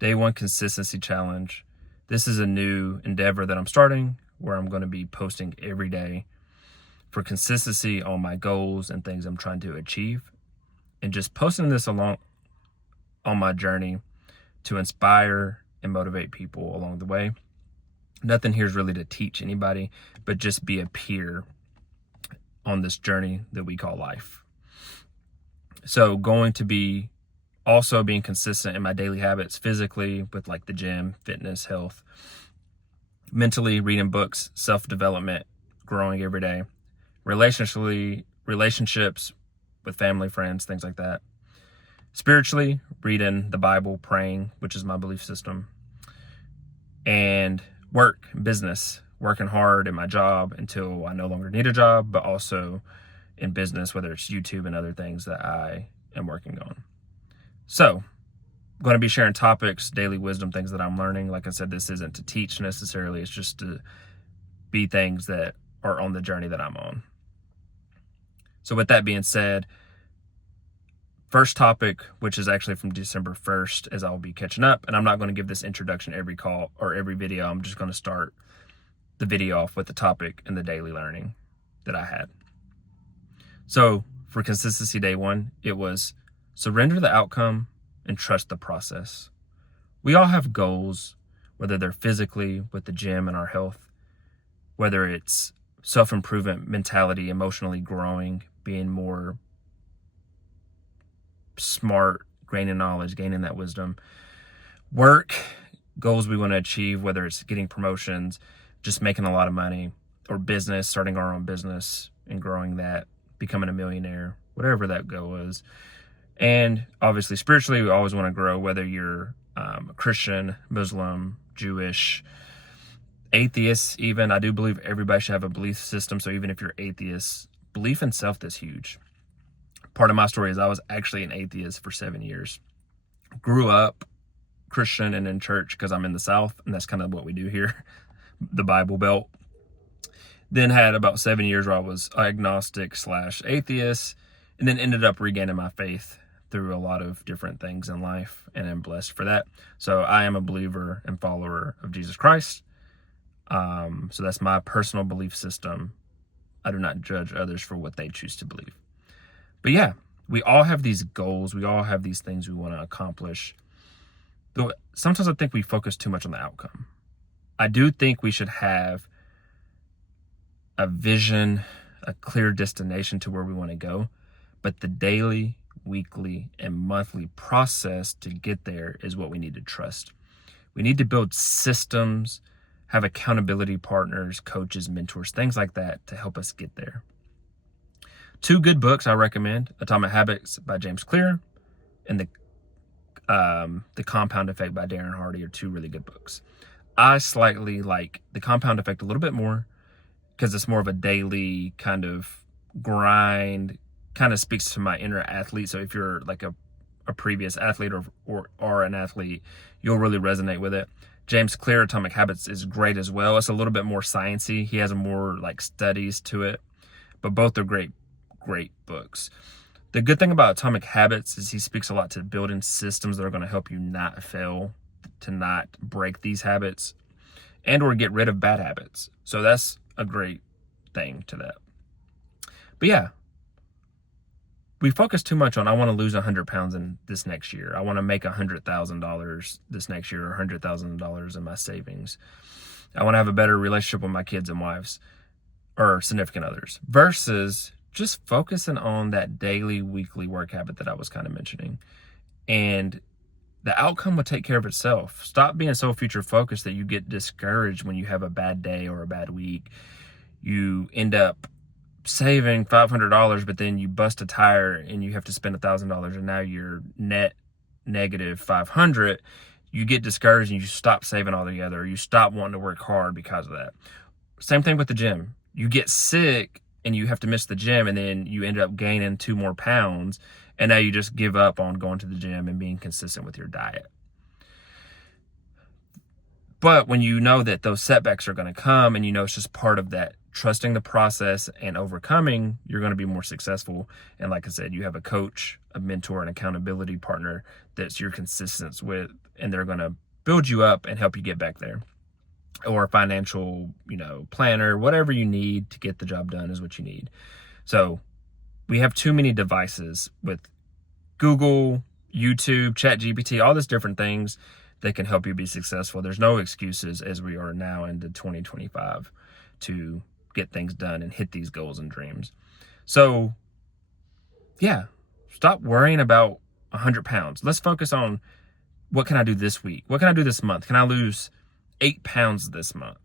Day 1 consistency challenge. This is a new endeavor that I'm starting where I'm going to be posting every day for consistency on my goals and things I'm trying to achieve, and just posting this along on my journey to inspire and motivate people along the way. Nothing here is really to teach anybody, but just be a peer on this journey that we call life. So going to be also being consistent in my daily habits, physically with like the gym, fitness, health, mentally reading books, self-development, growing every day, relationships with family, friends, things like that. Spiritually, reading the Bible, praying, which is my belief system, and work, business, working hard at my job until I no longer need a job, but also in business, whether it's YouTube and other things that I am working on. So I'm going to be sharing topics, daily wisdom, things that I'm learning. Like I said, this isn't to teach necessarily. It's just to be things that are on the journey that I'm on. So with that being said, first topic, which is actually from December 1st, as I'll be catching up, and I'm not going to give this introduction every call or every video. I'm just going to start the video off with the topic and the daily learning that I had. So for consistency day 1, it was surrender the outcome and trust the process. We all have goals, whether they're physically with the gym and our health, whether it's self-improvement mentality, emotionally growing, being more smart, gaining knowledge, gaining that wisdom. Work, goals we want to achieve, whether it's getting promotions, just making a lot of money, or business, starting our own business and growing that, becoming a millionaire, whatever that goal is. And obviously spiritually, we always want to grow, whether you're a Christian, Muslim, Jewish, atheist even. I do believe everybody should have a belief system. So even if you're atheist, belief in self is huge. Part of my story is I was actually an atheist for 7 years. Grew up Christian and in church because I'm in the South, and that's kind of what we do here, the Bible Belt. Then had about 7 years where I was agnostic / atheist, and then ended up regaining my faith through a lot of different things in life, and I'm blessed for that. So I am a believer and follower of Jesus Christ. So that's my personal belief system. I do not judge others for what they choose to believe. But yeah, we all have these goals. We all have these things we want to accomplish. Though sometimes I think we focus too much on the outcome. I do think we should have a vision, a clear destination to where we want to go. But the daily, weekly, and monthly process to get there is what we need to trust. We need to build systems, have accountability partners, coaches, mentors, things like that to help us get there. 2 good books I recommend: Atomic Habits by James Clear and the Compound Effect by Darren Hardy are 2 really good books. I slightly like the Compound Effect a little bit more because it's more of a daily kind of grind, kind of speaks to my inner athlete. So if you're like a previous athlete or an athlete, you'll really resonate with it. James Clear, Atomic Habits, is great as well. It's a little bit more sciencey. He has more like studies to it, but both are great books. The good thing about Atomic Habits is he speaks a lot to building systems that are going to help you not fail, to not break these habits, and or get rid of bad habits. So that's a great thing to that. But yeah, we focus too much on, I want to lose 100 pounds in this next year. I want to make $100,000 this next year, or $100,000 in my savings. I want to have a better relationship with my kids and wives or significant others, versus just focusing on that daily, weekly work habit that I was kind of mentioning. And the outcome will take care of itself. Stop being so future focused that you get discouraged when you have a bad day or a bad week. You end up saving $500, but then you bust a tire and you have to spend $1,000, and now you're net negative $500. You get discouraged and you stop saving altogether. You stop wanting to work hard because of that. Same thing with the gym. You get sick and you have to miss the gym, and then you end up gaining 2 more pounds, and now you just give up on going to the gym and being consistent with your diet. But when you know that those setbacks are going to come, and you know it's just part of that, trusting the process and overcoming, you're going to be more successful. And like I said, you have a coach, a mentor, an accountability partner that you're consistent with and they're going to build you up and help you get back there. Or a financial, planner, whatever you need to get the job done is what you need. So we have too many devices with Google, YouTube, ChatGPT, all these different things that can help you be successful. There's no excuses as we are now into 2025 to get things done and hit these goals and dreams. So yeah, stop worrying about 100 pounds. Let's focus on, what can I do this week? What can I do this month? Can I lose 8 pounds this month?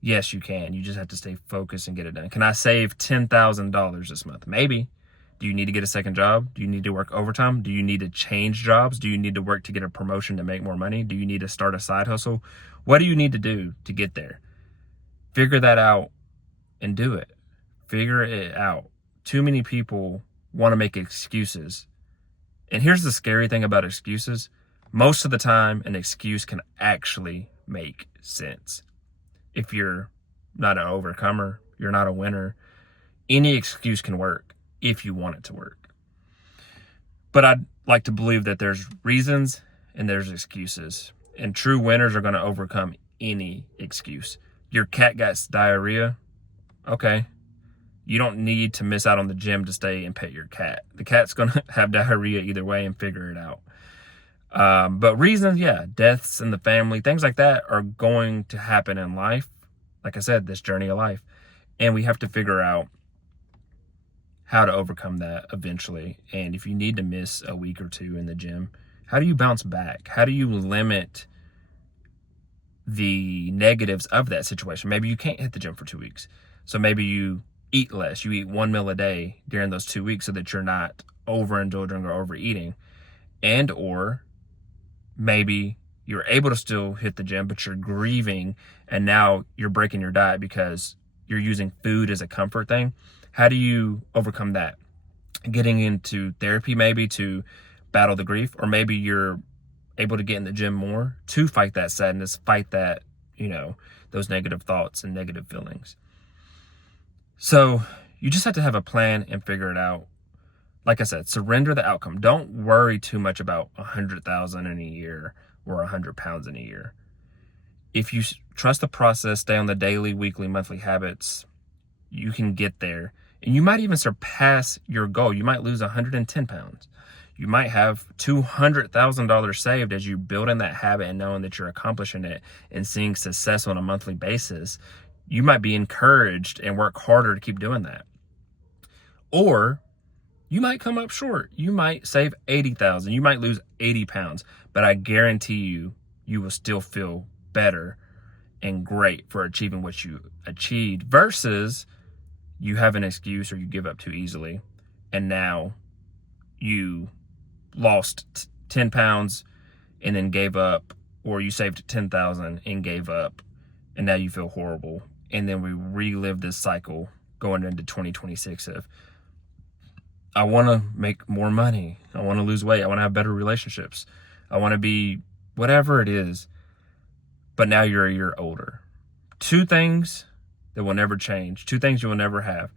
Yes, you can. You just have to stay focused and get it done. Can I save $10,000 this month? Maybe. Do you need to get a second job? Do you need to work overtime? Do you need to change jobs? Do you need to work to get a promotion to make more money? Do you need to start a side hustle? What do you need to do to get there? Figure that out and do it. Figure it out. Too many people want to make excuses. And here's the scary thing about excuses. Most of the time, an excuse can actually make sense. If you're not an overcomer, you're not a winner, any excuse can work if you want it to work. But I'd like to believe that there's reasons and there's excuses. And true winners are going to overcome any excuse. Your cat got diarrhea. Okay. You don't need to miss out on the gym to stay and pet your cat. The cat's going to have diarrhea either way, and figure it out. But reasons, deaths in the family, things like that are going to happen in life. Like I said, this journey of life. And we have to figure out how to overcome that eventually. And if you need to miss a week or two in the gym, how do you bounce back? How do you limit the negatives of that situation? Maybe you can't hit the gym for 2 weeks. So maybe you eat less. You eat 1 meal a day during those 2 weeks so that you're not overindulging or overeating. And or maybe you're able to still hit the gym, but you're grieving and now you're breaking your diet because you're using food as a comfort thing. How do you overcome that? Getting into therapy maybe to battle the grief, or maybe you're able to get in the gym more to fight that sadness, fight that, those negative thoughts and negative feelings. So you just have to have a plan and figure it out. Like I said, surrender the outcome. Don't worry too much about 100,000 in a year or 100 pounds in a year. If you trust the process, stay on the daily, weekly, monthly habits, you can get there. And you might even surpass your goal. You might lose 110 pounds. You might have $200,000 saved as you build in that habit and knowing that you're accomplishing it and seeing success on a monthly basis. You might be encouraged and work harder to keep doing that. Or you might come up short. You might save 80,000. You might lose 80 pounds, but I guarantee you will still feel better and great for achieving what you achieved, versus you have an excuse or you give up too easily. And now you lost 10 pounds and then gave up, or you saved 10,000 and gave up. And now you feel horrible. And then we relive this cycle going into 2026 of, I want to make more money. I want to lose weight. I want to have better relationships. I want to be whatever it is. But now you're a year older. 2 things that will never change. 2 things you will never have.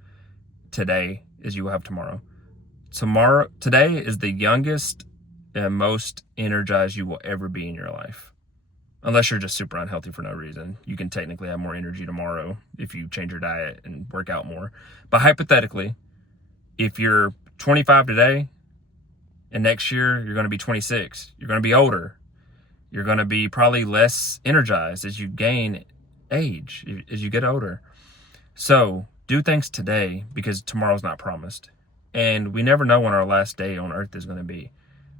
Today is you will have tomorrow. Today is the youngest and most energized you will ever be in your life. Unless you're just super unhealthy for no reason. You can technically have more energy tomorrow if you change your diet and work out more. But hypothetically, if you're 25 today and next year you're going to be 26, you're going to be older. You're going to be probably less energized as you gain age, as you get older. So do things today, because tomorrow's not promised. And we never know when our last day on earth is going to be.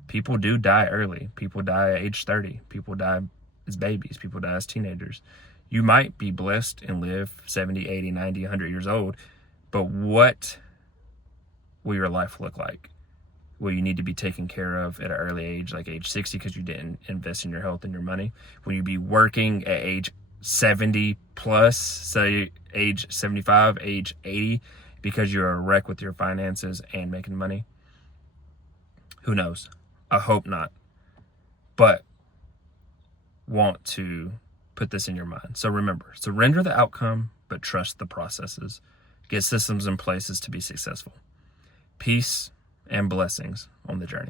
People do die early. People die at age 30. People die as babies. People die as teenagers. You might be blessed and live 70, 80, 90, 100 years old. But what will your life look like? Will you need to be taken care of at an early age, like age 60, because you didn't invest in your health and your money? Will you be working at age 70 plus, say age 75, age 80, because you're a wreck with your finances and making money? Who knows? I hope not. But want to put this in your mind. So remember, surrender the outcome, but trust the processes. Get systems in places to be successful. Peace and blessings on the journey.